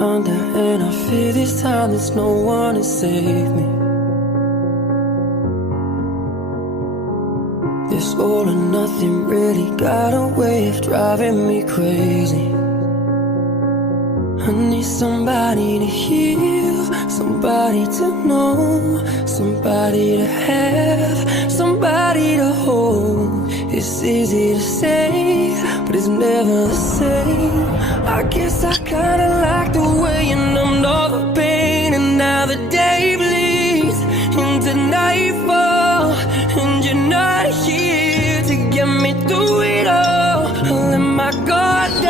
under, and I fear this time there's no one to save me. This all or nothing really got a way of driving me crazy. I need somebody to heal, somebody to know, somebody to have, somebody to hold. It's easy to say, but it's never the same. I guess I kinda like the way you numbed all the pain, and now the day bleeds into nightfall, and you're not here to get me through it all. I let my guard down,